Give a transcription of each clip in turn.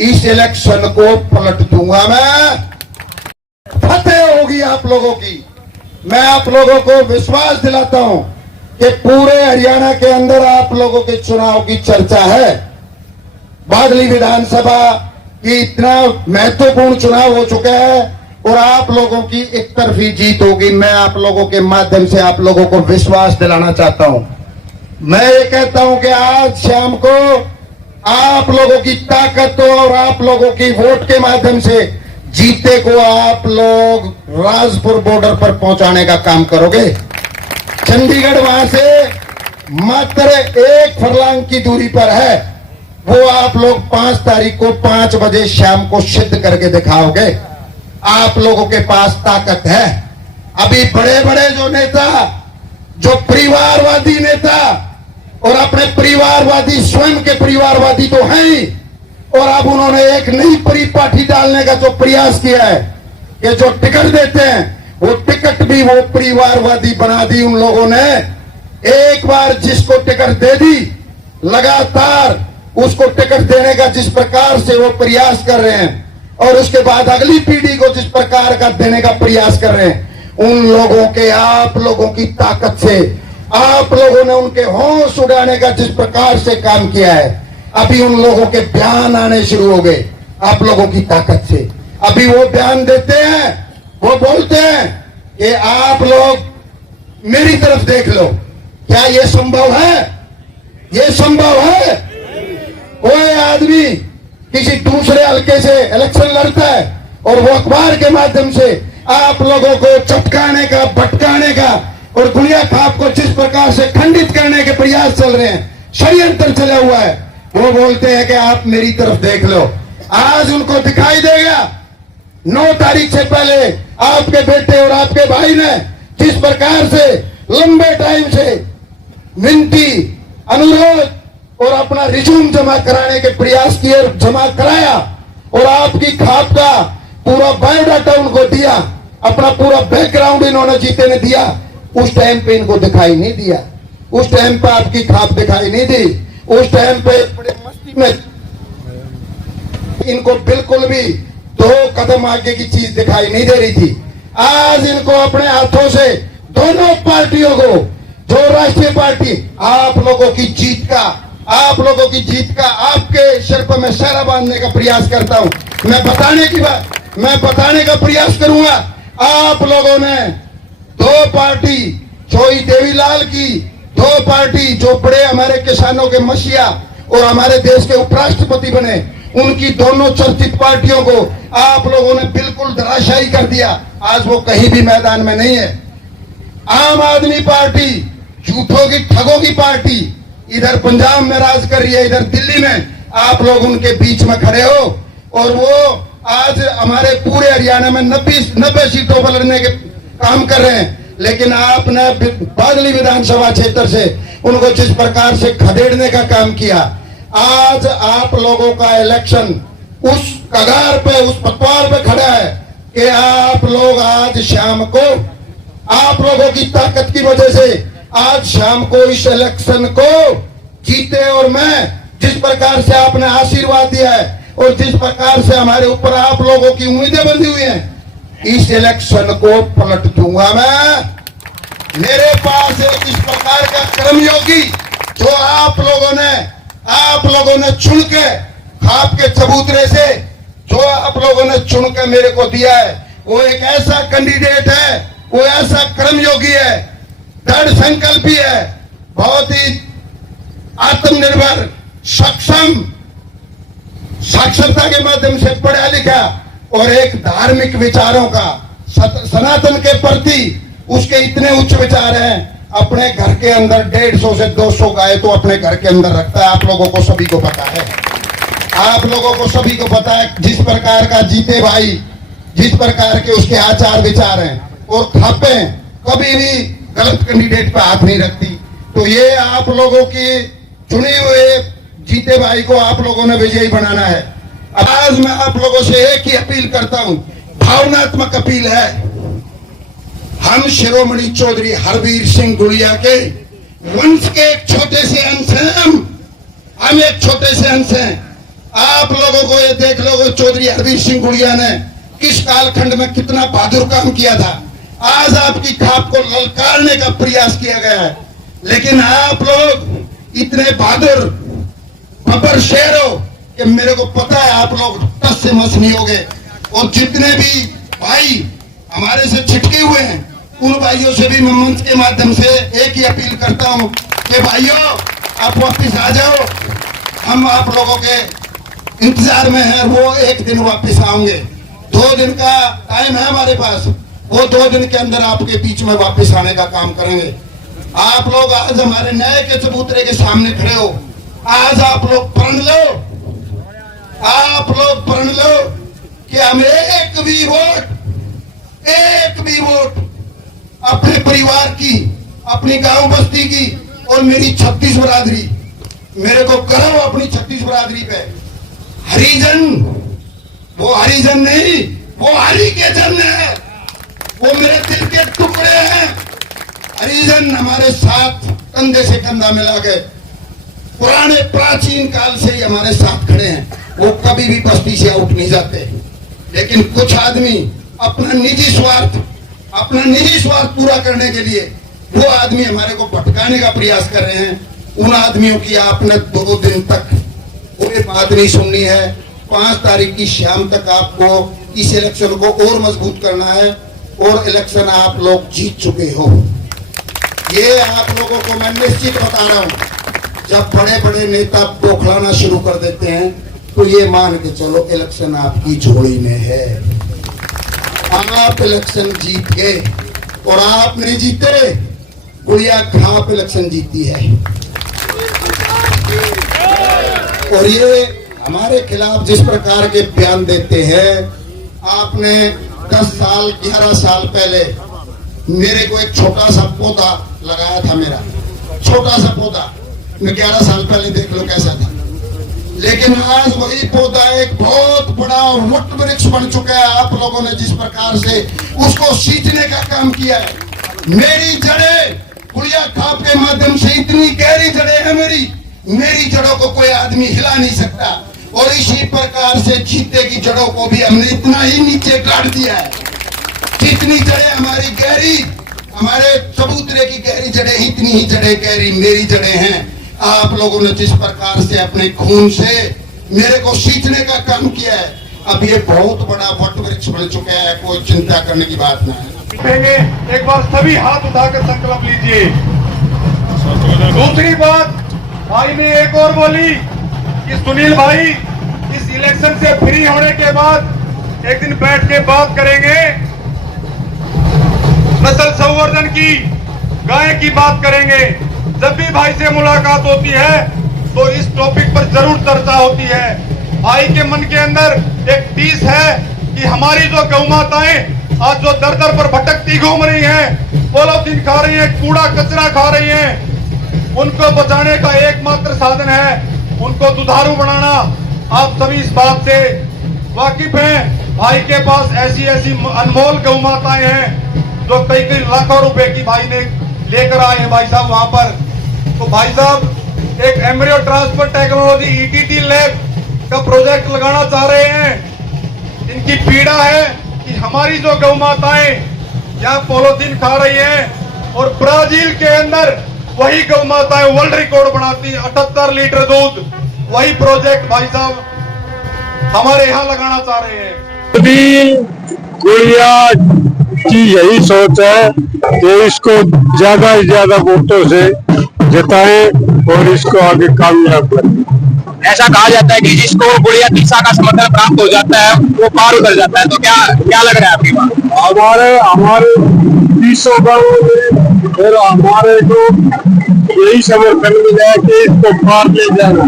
इस इलेक्शन को पलट दूंगा मैं। फतेह होगी आप लोगों की। मैं आप लोगों को विश्वास दिलाता हूं कि पूरे हरियाणा के अंदर आप लोगों के चुनाव की चर्चा है। बादली विधानसभा की इतना महत्वपूर्ण चुनाव हो चुका है और आप लोगों की एक तरफी जीत होगी। मैं आप लोगों के माध्यम से आप लोगों को विश्वास दिलाना चाहता हूं। मैं ये कहता हूं कि आज शाम को आप लोगों की ताकत और आप लोगों की वोट के माध्यम से जीते को आप लोग राजपुर बॉर्डर पर पहुंचाने का काम करोगे। चंडीगढ़ वहां से मात्र 1 फरलांग की दूरी पर है। वो आप लोग 5 तारीख को 5 बजे शाम को सिद्ध करके दिखाओगे। आप लोगों के पास ताकत है। अभी बड़े बड़े जो नेता, जो परिवारवादी नेता और अपने परिवारवादी, स्वयं के परिवारवादी तो हैं ही, और अब उन्होंने एक नई परिपाटी डालने का जो प्रयास किया है कि जो टिकट देते हैं वो टिकट भी वो परिवारवादी बना दी उन लोगों ने। एक बार जिसको टिकट दे दी, लगातार उसको टिकट देने का जिस प्रकार से वो प्रयास कर रहे हैं और उसके बाद अगली पीढ़ी को जिस प्रकार का देने का प्रयास कर रहे हैं, उन लोगों के, आप लोगों की ताकत से, आप लोगों ने उनके होश उड़ाने का जिस प्रकार से काम किया है, अभी उन लोगों के बयान आने शुरू हो गए आप लोगों की ताकत से। अभी वो बयान देते हैं, वो बोलते हैं कि आप लोग मेरी तरफ देख लो। क्या ये संभव है? ये संभव है? कोई आदमी किसी दूसरे हल्के से इलेक्शन लड़ता है और वो अखबार के माध्यम से आप लोगों को चटकाने का, भटकाने का और दुनिया खाप को जिस प्रकार से खंडित करने के प्रयास चल रहे हैं, षड्यंत्र चला हुआ है, वो बोलते हैं कि आप मेरी तरफ देख लो। आज उनको दिखाई देगा 9 तारीख से पहले आपके बेटे और आपके भाई ने जिस प्रकार से लंबे टाइम से विनती, अनुरोध और अपना रिज्यूम जमा कराने के प्रयास किए, जमा कराया और आपकी खाप का पूरा बायोडाटा उनको दिया, अपना पूरा बैकग्राउंड इन्होंने जीते ने दिया। उस टाइम पे इनको दिखाई नहीं दिया, उस टाइम पे आपकी खाप दिखाई नहीं दी, उस टाइम पे बड़े मस्ती में इनको बिल्कुल भी 2 कदम आगे की चीज दिखाई नहीं दे रही थी। आज इनको अपने हाथों से दोनों पार्टियों को, जो राष्ट्रीय पार्टी, आप लोगों की जीत का, आप लोगों की जीत का आपके सिर पर मैं सहरा बांधने का प्रयास करता हूं। मैं बताने का प्रयास करूंगा। आप लोगों ने 2 पार्टी, जोई देवीलाल की 2 पार्टी, जो बड़े हमारे किसानों के मसीहा और हमारे देश के उपराष्ट्रपति बने, उनकी दोनों चर्चित पार्टियों को आप लोगों ने बिल्कुल धराशायी कर दिया। आज वो कहीं भी मैदान में नहीं है। आम आदमी पार्टी, झूठों की, ठगों की पार्टी, इधर पंजाब में राज कर रही है, इधर दिल्ली में आप लोग उनके बीच में खड़े हो और वो आज हमारे पूरे हरियाणा में 90 सीटों पर लड़ने के काम कर रहे हैं। लेकिन आपने बादली विधानसभा क्षेत्र से उनको जिस प्रकार से खदेड़ने का काम किया, आज आप लोगों का इलेक्शन उस कगार पे, उस पतवार पे खड़ा है कि आप लोग आज शाम को, आप लोगों की ताकत की वजह से आज शाम को इस इलेक्शन को जीते। और मैं जिस प्रकार से आपने आशीर्वाद दिया है और जिस प्रकार से हमारे ऊपर आप लोगों की उम्मीदें बंधी हुई हैं, इस इलेक्शन को पलट दूंगा मैं। मेरे पास एक इस प्रकार का कर्मयोगी जो आप लोगों ने चुन के, खाप के चबूतरे से जो आप लोगों ने चुन के मेरे को दिया है, वो एक ऐसा कैंडिडेट है, वो ऐसा कर्मयोगी है, दृढ़ संकल्पी है, बहुत ही आत्मनिर्भर, सक्षम, साक्षरता के माध्यम से पढ़ा लिखा और एक धार्मिक विचारों का, सनातन के प्रति उसके इतने उच्च विचार हैं। अपने घर के अंदर 150 से 200 गाय तो अपने घर के अंदर रखता है। आप लोगों को सभी को पता है, आप लोगों को सभी को पता है जिस प्रकार का जीते भाई, जिस प्रकार के उसके आचार विचार हैं, और खापें कभी भी गलत कैंडिडेट पे हाथ नहीं रखती। तो ये आप लोगों की चुने हुए जीते भाई को आप लोगों ने विजयी बनाना है। आज मैं आप लोगों से एक ही अपील करता हूं, भावनात्मक अपील है। हम शिरोमणि चौधरी हरवीर सिंह गुड़िया के वंश के एक छोटे से अंश हैं। हम एक छोटे से अंश हैं। आप लोगों को ये देख लो, चौधरी हरवीर सिंह गुड़िया ने किस कालखंड में कितना बहादुर काम किया था। आज आपकी खाप को ललकारने का प्रयास किया गया है, लेकिन आप लोग इतने बहादुर बब्बर शेर हो कि मेरे को पता है आप लोग टस से मस नहीं होगे। और जितने भी भाई हमारे से छिटके हुए हैं, उन भाइयों से भी मैं मंच के माध्यम से एक ही अपील करता हूं कि भाइयों आप वापिस आ जाओ। हम आप लोगों के इंतजार में हैं, वो एक दिन वापिस आएंगे। 2 दिन का टाइम है हमारे पास, वो 2 दिन के अंदर आपके बीच में वापिस आने का काम करेंगे। आप लोग आज हमारे न्याय के चबूतरे के सामने खड़े हो, आज आप लोग प्रण लो, आप लोग प्रण लो कि हम एक भी वोट अपने परिवार की, अपनी गांव बस्ती की और मेरी 36 बरादरी, मेरे को करो अपनी 36 बरादरी पे। हरिजन, वो हरिजन नहीं, वो हरि के जन है, वो मेरे दिल के टुकड़े हैं। हरिजन हमारे साथ कंधे से कंधा मिला के पुराने प्राचीन काल से ही हमारे साथ खड़े हैं, वो कभी भी बस्ती से आउट नहीं जाते। लेकिन कुछ आदमी अपना निजी स्वार्थ पूरा करने के लिए वो आदमी हमारे को भटकाने का प्रयास कर रहे हैं। उन आदमियों की आपने 2 दिन तक कोई बात नहीं सुननी है। 5 तारीख की शाम तक आपको इस इलेक्शन को और मजबूत करना है, और इलेक्शन आप लोग जीत चुके हो। ये आप लोगों को मैं निश्चित बता रहा हूं। जब बड़े बड़े नेता बौखलाना शुरू कर देते हैं तो ये मान के चलो इलेक्शन आपकी झोली में है। आप इलेक्शन जीत गए और आप नहीं जीते, गुड़िया खाप इलेक्शन जीती है। और ये हमारे खिलाफ जिस प्रकार के बयान देते हैं, आपने 10 साल 11 साल पहले मेरे को एक छोटा सा पौधा लगाया था, मेरा छोटा सा पौधा, मैं 11 साल पहले देख लो कैसा था। लेकिन आज वही पौधा एक बहुत बड़ा वट वृक्ष बन चुका है। आप लोगों ने जिस प्रकार से उसको सींचने का काम किया है, मेरी जड़ें गुड़िया खाप के माध्यम से इतनी गहरी जड़ें हैं, मेरी जड़ों को कोई आदमी हिला नहीं सकता। और इसी प्रकार से चीते की जड़ों को भी हमने इतना ही नीचे गाड़ दिया है। जितनी जड़ें हमारी गहरी, हमारे चबूतरे की गहरी जड़ें, इतनी ही जड़ें गहरी मेरी जड़ें हैं। आप लोगों ने जिस प्रकार से अपने खून से मेरे को सींचने का काम किया है, अब ये बहुत बड़ा वट वृक्ष बन चुका है, कोई चिंता करने की बात ना है। एक बार सभी हाथ उठाकर संकल्प लीजिए। दूसरी बात भाई ने एक और बोली कि सुनील भाई इस इलेक्शन से फ्री होने के बाद एक दिन बैठ के बात करेंगे, नस्ल संवर्धन की, गाय की बात करेंगे। जब भी भाई से मुलाकात होती है तो इस टॉपिक पर जरूर चर्चा होती है। भाई के मन के अंदर एक टीस है कि हमारी जो गौ माताएं आज जो दर दर पर भटकती घूम रही हैं, पॉलीथीन खा रही हैं, कूड़ा कचरा खा रही हैं, उनको बचाने का एकमात्र साधन है उनको दुधारू बनाना। आप सभी इस बात से वाकिफ हैं। भाई के पास ऐसी अनमोल गौ माताएं हैं जो कई लाखों रुपए की भाई ने लेकर आए हैं भाई साहब वहां पर। तो भाई साहब एक embryo transfer technology ETT lab का प्रोजेक्ट लगाना चाह रहे हैं। इनकी पीड़ा है कि हमारी जो गौ माताएं यहाँ पॉलीथीन खा रही हैं और ब्राजील के अंदर वही गौ माताएं वर्ल्ड रिकॉर्ड बनाती है 78 लीटर दूध। वही प्रोजेक्ट भाई साहब हमारे यहाँ लगाना चाह रहे हैं। गुड़िया की यही सोच है कि इसको ज्यादा से ज्यादा वोटों से जिताएं और इसको आगे कामयाब करें। ऐसा कहा जाता है कि जिसको गुड़िया तीसा का समर्थन प्राप्त हो जाता है वो पार उतर जाता है। तो क्या लग रहा है आपकी बात? हमारे 300 गाँवों में फिर हमारे को यही समर्थन मिला कि इसको पार ले जाना।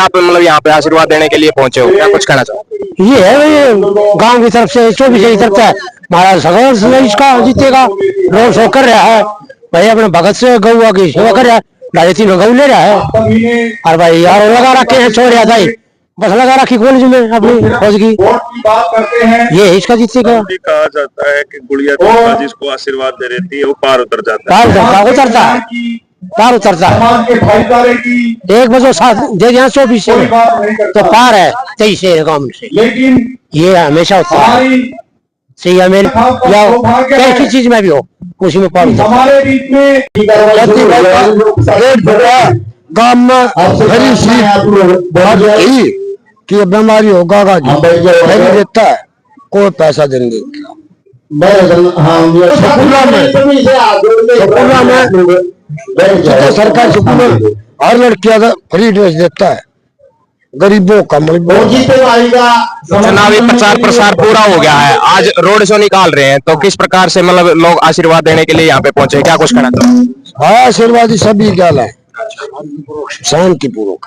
आप मतलब यहाँ पे आशीर्वाद देने के लिए पहुंचे हो, क्या कुछ कहना चाहो? ये है गांव की तरफ से 24 की तरफ से महाराज संघर्ष में इसका जीतेगा, रोड शो कर रहा है भाई, अपने भगत से गौआ की सेवा कर रहा है, 2.5 गौ ले रहा है। और भाई यार लगा रखे हैं, छोड़ रहा था बस लगा रखी कॉलेज में अपनी फौज की, ये इसका जीतेगा। कहा जाता है कि गुड़िया जिसको आशीर्वाद दे रहती है वो पार उतर जाता है। पार उतरता है। पार उतरता है। समाज के भाईचारे की 1 बजे 7 दे दिया 24 कोई से बात नहीं करता, तो पार है 23 से गांव से। लेकिन ये हमेशा होता है, हमारी सही है मेरे या कैसी चीज में भी हो उसी में पार उतरता है। हमारे बीच में गांव में हरी सी कि बीमारी होगा नहीं देता है, कोई पैसा देंगे सरकार स्कूल हर लड़किया का फ्री ड्रेस देता है, गरीबों का चुनावी प्रचार प्रसार पूरा हो गया है, आज रोड शो निकाल रहे हैं, तो किस प्रकार से मतलब लोग आशीर्वाद देने के लिए यहाँ पे पहुंचे, क्या कुछ कहना चाहते हैं? हाँ आशीर्वादी सभी क्या है शांतिपूर्वक।